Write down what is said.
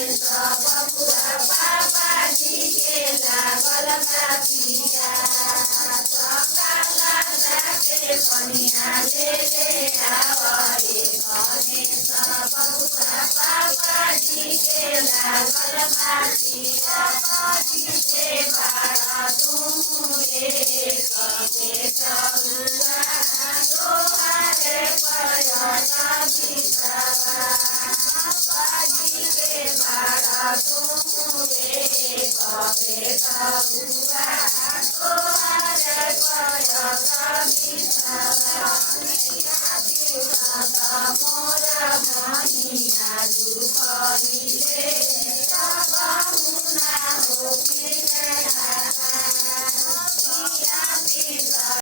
बबुआ पापा जी के लागल बातिया चंगा के पनिया ले ले आवए गणेश बबुआ पापा जी के लागल बातिया पानी से बाड़ा तू रे